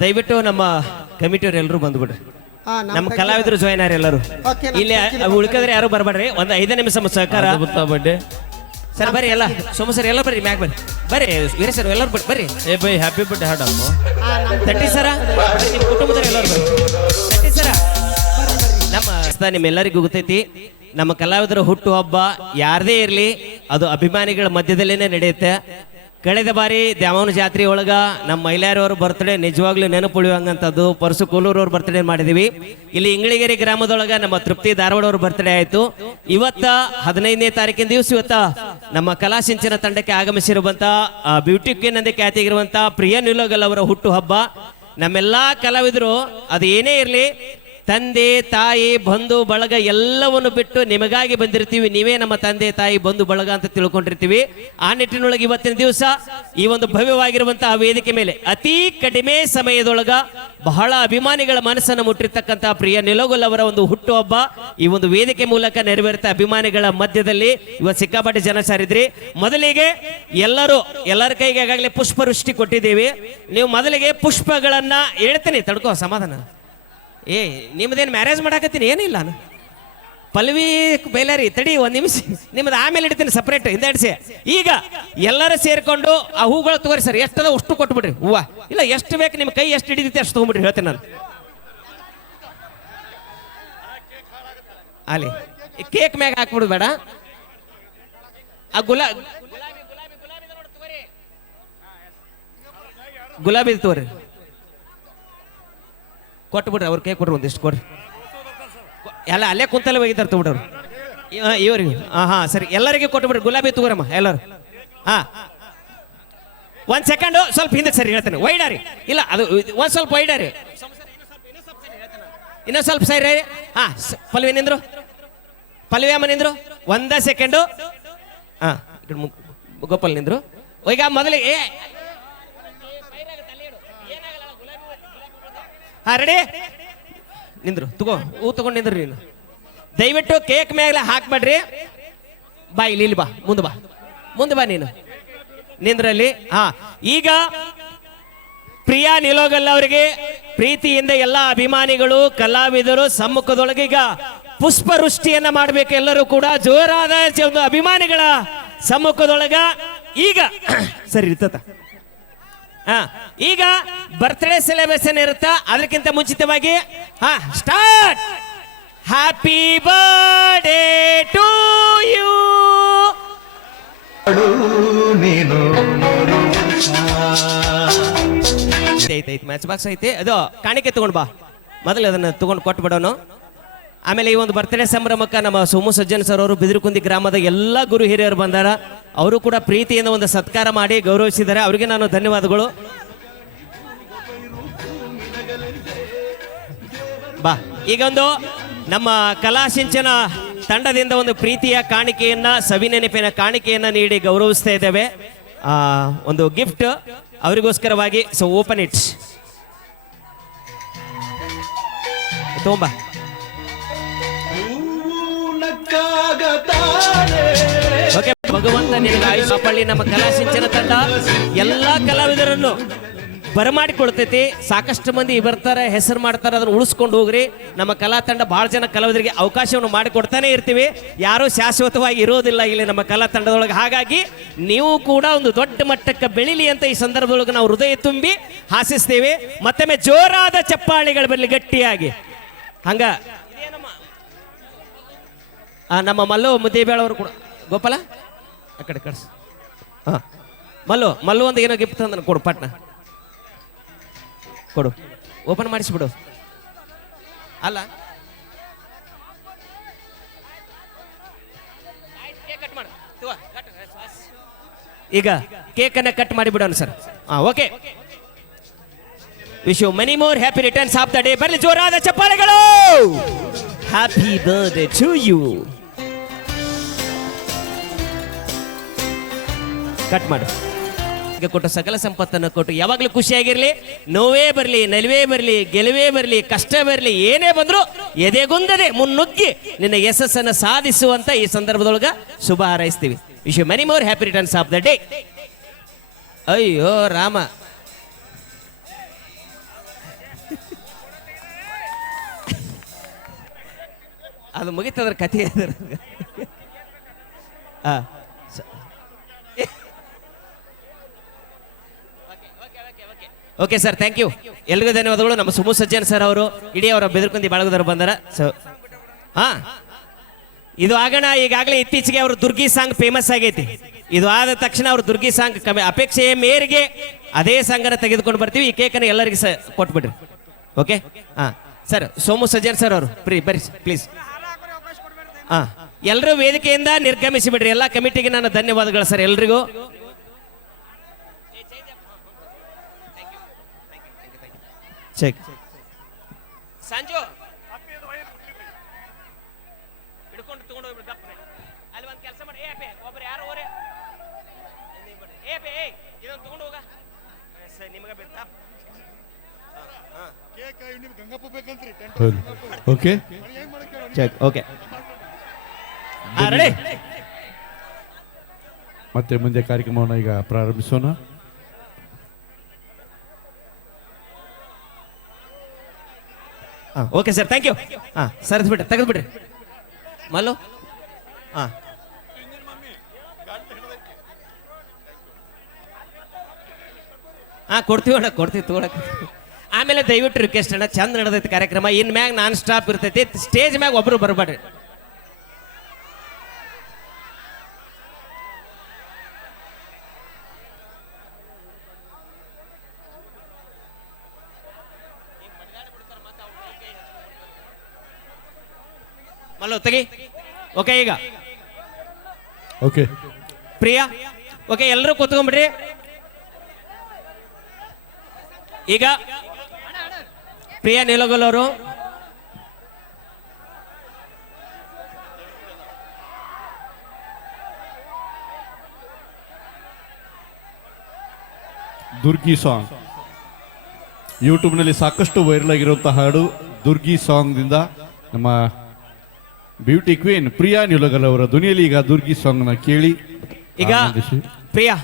ದಯವಿಟ್ಟು ನಮ್ಮ ಕಮಿಟಿಯವ್ರು ಎಲ್ಲರೂ ಬಂದ್ಬಿಡ್ರಿ. ನಮ್ಮ ಕಲಾವಿದರು ಜಾಯ್ನ್ ಆರ್ ಎಲ್ಲರೂ ಇಲ್ಲಿ ಉಳ್ಕದ್ರೆ ಯಾರು ಬರ್ಬೇಡ್ರಿ. ಒಂದು 5 ನಿಮಿಷ ಸಹಕಾರ ಸರ್. ಬರ್ರಿ ಎಲ್ಲ ಸೋಮ ಸರ್ ಎಲ್ಲ ಬರ್ರಿ, ಮ್ಯಾಗ ಬರ್ರಿ, ಬರ್ರಿ ವೀರ ಸರ್ ಎಲ್ಲರೂ ಬರ್ರಿ. ಏ ಬೈ ಹ್ಯಾಪಿ ಬರ್ಡೇ ಹಾಡ್ ಅಮ್ಮ ತಟ್ಟಿ ಸರ, ನಿಮ್ಮ ಕುಟುಂಬದವ್ರು ಎಲ್ಲರೂ ಬರ್ರಿ. ತಟ್ಟಿ ಸರ, ನಿಮ್ಮೆಲ್ಲರಿಗೂ ಗೊತ್ತೈತಿ ನಮ್ಮ ಕಲಾವಿದರ ಹುಟ್ಟು ಹಬ್ಬ ಯಾರದೇ ಇರಲಿ ಅದು ಅಭಿಮಾನಿಗಳ ಮಧ್ಯದಲ್ಲೇನೆ ನಡೆಯುತ್ತೆ. ಕಳೆದ ಬಾರಿ ದ್ಯಾಮವ್ವನ ಜಾತ್ರೆ ಒಳಗ ನಮ್ಮ ಮೈಲಾರವ್ರ ಬರ್ತ್ಡೇ ನಿಜವಾಗ್ಲೂ ನೆನಪುಳಿಯುವಂಥದ್ದು. ಪರಸು ಕೋಲೂರವ್ರ ಬರ್ತ್ಡೇ ಮಾಡಿದೀವಿ. ಇಲ್ಲಿ ಇಂಗಳಿಗೆರೆ ಗ್ರಾಮದೊಳಗ ನಮ್ಮ ತೃಪ್ತಿ ಧಾರವಾಡವ್ರ ಬರ್ತ್ಡೇ ಆಯ್ತು. ಇವತ್ತ 15ನೇ ತಾರೀಕಿನ ದಿವಸ ಇವತ್ತ ನಮ್ಮ ಕಲಾಸಿಂಚನ ತಂಡಕ್ಕೆ ಆಗಮಿಸಿರುವಂತ ಬ್ಯೂಟಿ ಕ್ವೀನ್ ಎಂದೇ ಖ್ಯಾತಿಗಿರುವಂತ ಪ್ರಿಯ ನಿಲೋಗಲ್ ಅವರ ಹುಟ್ಟು ಹಬ್ಬ. ನಮ್ಮೆಲ್ಲಾ ಕಲಾವಿದರು ಅದು ಏನೇ ಇರಲಿ ತಂದೆ ತಾಯಿ ಬಂಧು ಬಳಗ ಎಲ್ಲವನ್ನು ಬಿಟ್ಟು ನಿಮಗಾಗಿ ಬಂದಿರ್ತೀವಿ. ನೀವೇ ನಮ್ಮ ತಂದೆ ತಾಯಿ ಬಂಧು ಬಳಗ ಅಂತ ತಿಳ್ಕೊಂಡಿರ್ತೀವಿ. ಆ ನಿಟ್ಟಿನೊಳಗೆ ಇವತ್ತಿನ ದಿವಸ ಈ ಒಂದು ಭವ್ಯವಾಗಿರುವಂತಹ ವೇದಿಕೆ ಮೇಲೆ ಅತಿ ಕಡಿಮೆ ಸಮಯದೊಳಗ ಬಹಳ ಅಭಿಮಾನಿಗಳ ಮನಸ್ಸನ್ನು ಮುಟ್ಟಿರ್ತಕ್ಕಂತಹ ಪ್ರಿಯ ನಿಲೋಗಲ್ ಅವರ ಒಂದು ಹುಟ್ಟು ಹಬ್ಬ ಈ ಒಂದು ವೇದಿಕೆ ಮೂಲಕ ನೆರವೇರ್ತಾ ಅಭಿಮಾನಿಗಳ ಮಧ್ಯದಲ್ಲಿ ಇವತ್ತು ಸಿಕ್ಕಾಪಟ್ಟೆ ಜನ ಸಾರಿದ್ರಿ. ಮೊದಲಿಗೆ ಎಲ್ಲರ ಕೈಗೆ ಈಗಾಗಲೇ ಪುಷ್ಪವೃಷ್ಟಿ ಕೊಟ್ಟಿದ್ದೀವಿ. ನೀವು ಮೊದಲಿಗೆ ಪುಷ್ಪಗಳನ್ನ ಹೇಳ್ತೀನಿ, ತಡ್ಕೋ ಸಮಾಧಾನ. ನಿಮ್ದೇನು ಮ್ಯಾರೇಜ್ ಮಾಡಾಕತ್ತೀನಿ ಏನಿಲ್ಲ ನಾನು ಪಲ್ವಿ ಬೈಲಾರಿ ತಡಿ ಒಂದು ನಿಮಿಷ, ನಿಮ್ದು ಆಮೇಲೆ ಇಡ್ತೀನಿ ಸಪ್ರೇಟ್ ಹಿಂದಡಿಸಿ. ಈಗ ಎಲ್ಲರೂ ಸೇರ್ಕೊಂಡು ಆ ಹೂಗಳು ತಗೋರಿ ಸರ್. ಎಷ್ಟದ ಅಷ್ಟು ಕೊಟ್ಬಿಡ್ರಿ ಹೂವ. ಇಲ್ಲ ಎಷ್ಟು ಬೇಕು ನಿಮ್ಮ ಕೈ ಎಷ್ಟು ಹಿಡಿದೈತೆ ಅಷ್ಟು ತಗೊಂಡ್ಬಿಡ್ರಿ ಹೇಳ್ತೀನಿ ನಾನು. ಅಲ್ಲಿ ಕೇಕ್ ಮ್ಯಾಗ ಹಾಕ್ಬಿಡುದು ಬೇಡ. ಆ ಗುಲಾಬಿ ತಗೋರಿ ಕೊಟ್ಬಿಡ್ರಿ. ಅವ್ರ ಕೈ ಕೊಡ್ರಿ, ಒಂದಿಷ್ಟು ಕೊಡ್ರಿ. ಎಲ್ಲ ಅಲ್ಲೇ ಕುಂತಲ್ಲೇ ಒಗಿತಾರೆ ತಗೊಬಿಡ್ರಿ ಇವ್ರಿಗೆ. ಹಾ ಸರಿ, ಎಲ್ಲರಿಗೆ ಕೊಟ್ಬಿಡ್ರಿ. ಗುಲಾಬಿ ತಗೋರಮ್ಮ ಎಲ್ಲರೂ. ಒಂದ್ ಸೆಕೆಂಡು ಸ್ವಲ್ಪ ಹಿಂದಕ್ಕೆ ಸರಿ ಹೇಳ್ತೇನೆ. ವೈಡಾರಿ ಇಲ್ಲ ಅದು ಒಂದ್ ಸ್ವಲ್ಪ ವೈಡಾರಿ, ಇನ್ನೊಂದ್ ಸ್ವಲ್ಪ ಸರಿ. ಪಲ್ವಿ ನಿಂದ್ರು, ಪಲ್ವಿ ಅಮ್ಮ ನಿಂದ್ರು. ಒಂದ ಸೆಕೆಂಡು. ಗೋಪಾಲ್ ನಿಂದ್ರು. ಈಗ ಮೊದಲಿಗೆ ರೆಡಿ ನಿಂದ್ರು. ತಗೊಂಡು ನಿಂದ್ರಿ. ನೀನು ದಯವಿಟ್ಟು ಕೇಕ್ ಮೇಲೆ ಹಾಕ್ಬೇಡ್ರಿ. ಬಾ ಇಲ್ಲಿ ಬಾ, ಮುಂದೆ ಬಾ ನೀನು ನಿಂದ್ರಲ್ಲಿ. ಈಗ ಪ್ರಿಯಾ ನಿಲೋಗಲ್ ಅವರಿಗೆ ಪ್ರೀತಿಯಿಂದ ಎಲ್ಲ ಅಭಿಮಾನಿಗಳು ಕಲಾವಿದರು ಸಮ್ಮುಖದೊಳಗೆ ಈಗ ಪುಷ್ಪವೃಷ್ಟಿಯನ್ನ ಮಾಡಬೇಕು. ಎಲ್ಲರೂ ಕೂಡ ಜೋರಾದ ಒಂದು ಅಭಿಮಾನಿಗಳ ಸಮ್ಮುಖದೊಳಗ ಈಗ ಸರಿ ಇರ್ತದ. ಈಗ ಬರ್ತ್ಡೇ ಸೆಲೆಬ್ರೇಷನ್ ಇರುತ್ತಾ, ಅದಕ್ಕಿಂತ ಮುಂಚಿತವಾಗಿ start. Happy birthday to you. Match box ಐತಿ, ಅದು ಕಾಣಿಕೆ ತಗೊಂಡ್ ಬಾ. ಮೊದಲು ಅದನ್ನ ತಗೊಂಡು ಕೊಟ್ಟು ಬಿಡೋನು. ಆಮೇಲೆ ಈ ಒಂದು ಬರ್ತ್ಡೇ ಸಂಭ್ರಮಕ್ಕೆ ನಮ್ಮ ಸೋಮು ಸಜ್ಜನ್ ಸರ್ ಅವರು ಬಿದಿರುಕುಂದಿ ಗ್ರಾಮದ ಎಲ್ಲ ಗುರು ಹಿರಿಯರು ಬಂದಾರ. ಅವರು ಕೂಡ ಪ್ರೀತಿಯಿಂದ ಒಂದು ಸತ್ಕಾರ ಮಾಡಿ ಗೌರವಿಸಿದ್ದಾರೆ. ಅವರಿಗೆ ನಾನು ಧನ್ಯವಾದಗಳು. ಬಾ, ಈಗೊಂದು ನಮ್ಮ ಕಲಾಸಿಂಚನ ತಂಡದಿಂದ ಒಂದು ಪ್ರೀತಿಯ ಕಾಣಿಕೆಯನ್ನ, ಸವಿನೆನಪಿನ ಕಾಣಿಕೆಯನ್ನ ನೀಡಿ ಗೌರವಿಸ್ತಾ ಇದ್ದೇವೆ. ಒಂದು ಗಿಫ್ಟ್ ಅವರಿಗೋಸ್ಕರವಾಗಿ. So open it. ತಗೊಂಬಾ. ಓಕೆ, ಭಗವಂತ ನಿನಗೆ ಆಯುಷ್ ಕಾಪಾಡಲಿ. ನಮ್ಮ ಕಲಾಸಿಂಚನ ತಂಡ ಎಲ್ಲಾ ಕಲಾವಿದರನ್ನು ಬರಮಾಡಿಕೊಳ್ತೈತಿ. ಸಾಕಷ್ಟು ಮಂದಿ ಬರ್ತಾರೆ, ಹೆಸರು ಮಾಡ್ತಾರೆ, ಅದನ್ನು ಉಳಿಸ್ಕೊಂಡು ಹೋಗ್ರಿ. ನಮ್ಮ ಕಲಾ ತಂಡ ಬಹಳ ಜನ ಕಲಾವಿದರಿಗೆ ಅವಕಾಶವನ್ನು ಮಾಡಿಕೊಡ್ತಾನೆ ಇರ್ತೀವಿ. ಯಾರೂ ಶಾಶ್ವತವಾಗಿ ಇರೋದಿಲ್ಲ ಇಲ್ಲಿ ನಮ್ಮ ಕಲಾ ತಂಡದೊಳಗೆ. ಹಾಗಾಗಿ ನೀವು ಕೂಡ ಒಂದು ದೊಡ್ಡ ಮಟ್ಟಕ್ಕೆ ಬೆಳಿಲಿ ಅಂತ ಈ ಸಂದರ್ಭದೊಳಗೆ ನಾವು ಹೃದಯ ತುಂಬಿ ಆಶಿಸ್ತೇವೆ. ಮತ್ತೊಮ್ಮೆ ಜೋರಾದ ಚಪ್ಪಾಳಿಗಳು ಬರಲಿ ಗಟ್ಟಿಯಾಗಿ. ಹಂಗ ನಮ್ಮ ಮಲ್ಲು ಮುದ್ದೇಬೇಳವರು ಕೂಡ. ಗೋಪಾಲ ಆ ಕಡೆ ಕಳ್ಸ. ಮಲ್ಲು ಒಂದು ಏನೋ ಗಿಫ್ಟ್ ತಂದ ಕೊಡು, ಪಟ್ನ ಕೊಡು, ಓಪನ್ ಮಾಡಿಸ್ಬಿಡು. ಅಲ್ಲ ಈಗ ಕೇಕ್ ಅನ್ನ ಕಟ್ ಮಾಡಿ ಬಿಡೋಣ sir. Okay, wish you many more happy returns of the day. ಬರಲಿ ಜೋರಾದ ಚಪ್ಪಾಳೆಗಳು. Happy birthday to you. Cut ಮಾಡು. ಕೊಟ್ಟು ಸಕಲ ಸಂಪತ್ತನ್ನು ಕೊಟ್ಟು ಯಾವಾಗಲೂ ಖುಷಿಯಾಗಿರ್ಲಿ. ನೋವೇ ಬರಲಿ, ನಲಿವೇ ಬರಲಿ, ಗೆಲುವೇ ಬರಲಿ, ಕಷ್ಟ ಬರಲಿ, ಏನೇ ಬಂದ್ರು ಎದೆಗುಂದದೆ ಮುನ್ನುಗ್ಗಿ ನಿನ್ನ ಯಶಸ್ಸನ್ನು ಸಾಧಿಸುವಂತ ಈ ಸಂದರ್ಭದೊಳಗ ಶುಭ ಹಾರೈಸ್ತೀವಿ. Wish you many more happy returns of the day. ಅಯ್ಯೋ ರಾಮ, ಅದು ಮುಗಿತದ್ರ ಕಥೆ ಅದ್ರ ಓಕೆ ಸರ್, ಥ್ಯಾಂಕ್ ಯು. ಎಲ್ರಿಗೂ ಧನ್ಯವಾದಗಳು. ನಮ್ಮ ಸುಮು ಸಜ್ಜನ್ ಸರ್ ಅವರು ಇಡೀ ಅವರ ಬೆದರ್ಕುಂದಿ ಬಳಗದವರು ಬಂದಾರ. ಸೊ ಹಾ, ಇದು ಆಗೋಣ. ಈಗಾಗಲೇ ಇತ್ತೀಚೆಗೆ ಅವರು ದುರ್ಗಿ ಸಾಂಗ್ ಫೇಮಸ್ ಆಗೈತಿ. ಇದು ಆದ ತಕ್ಷಣ ಅವರು ದುರ್ಗಿ ಸಾಂಗ್ ಅಪೇಕ್ಷೆಯ ಮೇರೆಗೆ ಅದೇ ಸಾಂಗನ್ನ ತೆಗೆದುಕೊಂಡು ಬರ್ತೀವಿ. ಈ ಕೇಕನ್ನು ಎಲ್ಲರಿಗೂ ಕೊಟ್ಬಿಡ್ರಿ. ಓಕೆ, ಹಾ ಸರ್. ಸೋಮು ಸಜ್ಜನ್ ಸರ್ ಅವರು ಬರ್ರಿ ಪ್ಲೀಸ್. ಹಾ, ಎಲ್ಲರೂ ವೇದಿಕೆಯಿಂದ ನಿರ್ಗಮಿಸಿ ಬಿಡ್ರಿ. ಎಲ್ಲ ಕಮಿಟಿಗೆ ನನ್ನ ಧನ್ಯವಾದಗಳು ಸರ್ ಎಲ್ರಿಗೂ. ಚೆಕ್ ಸಂಜು ಹಿಡ್ಕೊಂಡು ತಗೊಂಡು ಹೋಗ್ಬಿಡಿ. ಅಲ್ಲಿ ಒಂದು ಕೆಲಸ ಮಾಡಿ, ಒಬ್ರು ಯಾರು ಹೋರೆ ಇದನ್ನು ತಗೊಂಡು ಹೋಗ. ನಿಮಗೆ ಬೇಕಾ ಓಕೆ ಚೆಕ್. Okay, ready. ಮತ್ತೆ ಮುಂದೆ ಕಾರ್ಯಕ್ರಮವನ್ನು ಈಗ ಪ್ರಾರಂಭಿಸೋಣ. Okay sir, thank you. ಹಾಂ, ಸರಿದ್ಬಿಟ್ರಿ, ತೆಗೆದ್ಬಿಡ್ರಿ ಮಲ್ಲು. ಹಾಂ, ಕೊಡ್ತೀವಿ ಅಣ್ಣ, ಕೊಡ್ತೀವಿ ತಗೊಳಕ್ಕೆ. ಆಮೇಲೆ ದಯವಿಟ್ಟು ರಿಕ್ವೆಸ್ಟ್ ಅಣ್ಣ, ಚಂದ ನಡೆದೈತಿ ಕಾರ್ಯಕ್ರಮ. ಇನ್ ಮ್ಯಾಗ ನಾನ್ ಸ್ಟಾಪ್ ಇರ್ತೈತಿ. ಸ್ಟೇಜ್ ಮ್ಯಾಗ ಒಬ್ರು ಬರಬೇಡ್ರಿ. ಮಲ್ಲು ತೆಗಿ. ಓಕೆ, ಈಗ ಓಕೆ ಪ್ರಿಯಾ. ಓಕೆ, ಎಲ್ಲರೂ ಕೂತ್ಕೊಂಡ್ಬಿಡ್ರಿ. ಈಗ ಪ್ರಿಯಾ ನಿಲೋಗಲ್ ಅವರು ದುರ್ಗಿ ಸಾಂಗ್ ಯೂಟ್ಯೂಬ್ನಲ್ಲಿ ಸಾಕಷ್ಟು ವೈರಲ್ ಆಗಿರುವಂತಹ ಹಾಡು ದುರ್ಗಿ ಸಾಂಗ್ದಿಂದ ನಮ್ಮ ಬ್ಯೂಟಿ ಕ್ವೀನ್ ಪ್ರಿಯಾ ನಿಲೋಗಲ್ ಅವರ ಧ್ವನಿಯಲ್ಲಿ ಈಗ ದುರ್ಗಿ ಸಾಂಗ್ ನ ಕೇಳಿ ಈಗ ಆನಂದಿಸಿ. ಪ್ರಿಯಾ.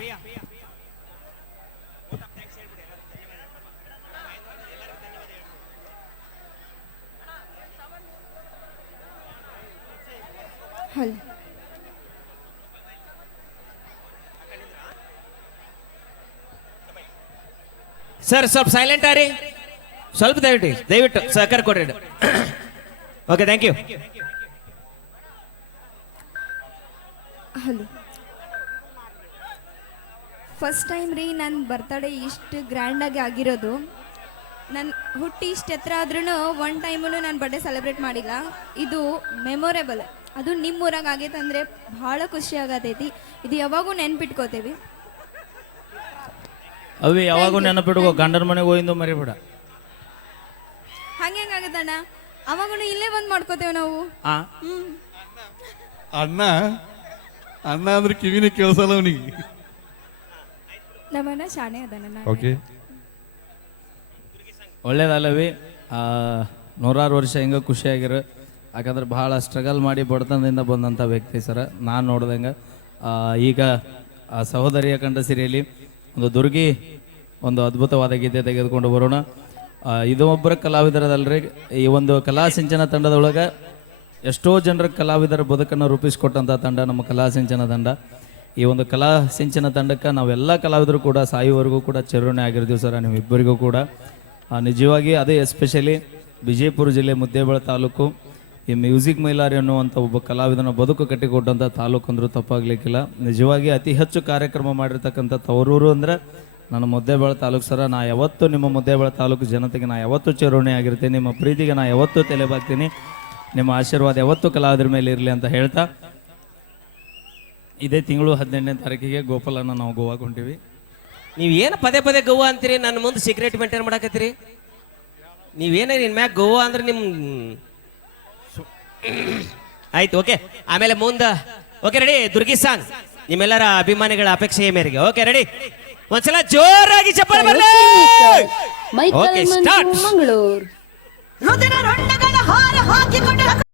ಸರ್ ಸ್ವಲ್ಪ ಸೈಲೆಂಟ್ ಆರಿ, ಸ್ವಲ್ಪ ದಯವಿಟ್ಟು ಸಹಕಾರ ಕೊಡ್ರಿ. Okay, thank you. Hello, first time ರೀ ನನ್ನ ಬರ್ತಡೇ ಇಷ್ಟು ಗ್ರ್ಯಾಂಡಾಗಿ ಆಗಿರೋದು. ನನ್ನ ಹುಟ್ಟಿ ಇಷ್ಟು ಎತ್ತರ ಆದ್ರೂ ಒನ್ ಟೈಮೂ ನಾನು ಬರ್ಡೇ ಸೆಲೆಬ್ರೇಟ್ ಮಾಡಿಲ್ಲ. ಇದು ಮೆಮೊರೇಬಲ್. ಅದು ನಿಮ್ಮೂರಾಗ ಆಗೈತೆ ಅಂದರೆ ಭಾಳ ಖುಷಿ ಆಗತೈತಿ. ಇದು ಯಾವಾಗೂ ನೆನ್ಪಿಟ್ಕೋತೇವಿ. ಅವಿ ಯಾವಾಗೂ ನೆನಪಿಡ್ಕೋ, ಗಂಡನ ಮನೆಗೆ ಹೋಗಿಂದು ಮರಿಬೇಡ. ಹಂಗೆ ಆಗತ್ತಣ್ಣ, ಅವಾಗೂ ಇಲ್ಲೇ ಬಂದು ಮಾಡ್ಕೋತೇವೆ ನಾವು. ಅಣ್ಣ ಅಣ್ಣ ಅಂದ್ರೆ ಕಿವಿನೇ ಕೇಳಿಸಲ್ಲ ಅವನಿಗೆ. ನಮ್ಮಣ್ಣ ಶಾಣೆ ಅದಣ್ಣ. ಓಕೆ, ಒಳ್ಳೇದಲ್ಲವಿ. 100 ವರ್ಷ ಹೆಂಗೆ ಖುಷಿಯಾಗಿರು. ಯಾಕಂದ್ರೆ ಭಾಳ ಸ್ಟ್ರಗಲ್ ಮಾಡಿ ಬಡತನದಿಂದ ಬಂದಂಥ ವ್ಯಕ್ತಿ ಸರ. ನಾನು ನೋಡ್ದಂಗೆ ಈಗ ಸಹೋದರಿಯ ಕಂಡ ಸಿರಿಯಲ್ಲಿ ಒಂದು ದುರ್ಗಿ ಒಂದು ಅದ್ಭುತವಾದ ಗೀತೆ ತೆಗೆದುಕೊಂಡು ಬರೋಣ. ಇದು ಒಬ್ಬರ ಕಲಾವಿದರದಲ್ರಿ. ಈ ಒಂದು ಕಲಾ ಸಿಂಚನ ತಂಡದೊಳಗೆ ಎಷ್ಟೋ ಜನರ ಕಲಾವಿದರ ಬದುಕನ್ನು ರೂಪಿಸಿಕೊಟ್ಟಂಥ ತಂಡ ನಮ್ಮ ಕಲಾ ಸಿಂಚನ ತಂಡ. ಈ ಒಂದು ಕಲಾ ಸಿಂಚನ ತಂಡಕ್ಕೆ ನಾವೆಲ್ಲ ಕಲಾವಿದರು ಕೂಡ ಸಾಯುವವರೆಗೂ ಕೂಡ ಚಿರಋಣಿ ಆಗಿರ್ತೀವಿ ಸರ್, ನಿಮ್ಮಿಬ್ಬರಿಗೂ ಕೂಡ. ನಿಜವಾಗಿ ಅದೇ ಎಸ್ಪೆಷಲಿ ವಿಜಯಪುರ ಜಿಲ್ಲೆ ಮುದ್ದೇಬೇಳ ತಾಲೂಕು ಈ ಮ್ಯೂಸಿಕ್ ಮೈಲಾರಿ ಅನ್ನುವಂಥ ಒಬ್ಬ ಕಲಾವಿದನ ಬದುಕು ಕಟ್ಟಿಕೊಟ್ಟಂಥ ತಾಲೂಕು ಅಂದರೂ ತಪ್ಪಾಗಲಿಕ್ಕಿಲ್ಲ. ನಿಜವಾಗಿ ಅತಿ ಹೆಚ್ಚು ಕಾರ್ಯಕ್ರಮ ಮಾಡಿರ್ತಕ್ಕಂಥ ತವರೂರು ಅಂದರೆ ನನ್ನ ಮುದ್ದೇಬೇಳ ತಾಲೂಕು ಸರ. ನಾ ಯಾವತ್ತೂ ನಿಮ್ಮ ಮುದ್ದೇಬೇಳ ತಾಲೂಕು ಜನತೆಗೆ ನಾ ಯಾವತ್ತೂ ಚಿರಋಣಿ ಆಗಿರ್ತೀನಿ. ನಿಮ್ಮ ಪ್ರೀತಿಗೆ ನಾ ಯಾವತ್ತೂ ತಲೆಬಾಗ್ತೀನಿ. ನಿಮ್ಮ ಆಶೀರ್ವಾದ ಯಾವತ್ತೂ ಕಲಾವಿದರ ಮೇಲೆ ಇರಲಿ ಅಂತ ಹೇಳ್ತಾ, ಇದೇ ತಿಂಗಳು 18ನೇ ತಾರೀಕಿಗೆ ಗೋಪಾಲನ ನಾವು ಗೋವಾಗೆ ಹೊಂಟೀವಿ. ನೀವು ಏನು ಪದೇ ಪದೇ ಗೋವಾ ಅಂತೀರಿ, ನನ್ನ ಮುಂದೆ ಸೀಕ್ರೆಟ್ ಮೇಂಟೈನ್ ಮಾಡಕತ್ತೀರಿ. ನೀವೇನೇ ನಿನ್ನ ಮ್ಯಾಗ ಗೋವಾ ಅಂದ್ರೆ ನಿಮ್ಮ ಆಯ್ತು. ಓಕೆ, ಆಮೇಲೆ ಮುಂದೆ ಓಕೆ ರೆಡಿ. ದುರ್ಗಿ ಸಾಂಗ್ ನಿಮ್ಮೆಲ್ಲರ ಅಭಿಮಾನಿಗಳ ಅಪೇಕ್ಷೆಯ ಮೇರೆಗೆ. ಓಕೆ ರೆಡಿ, ಒಂದ್ಸಲ ಜೋರಾಗಿ ಚಪ್ಪಾಳೆ ಬರಲಿ. Okay start. ಮಂಗಳೂರು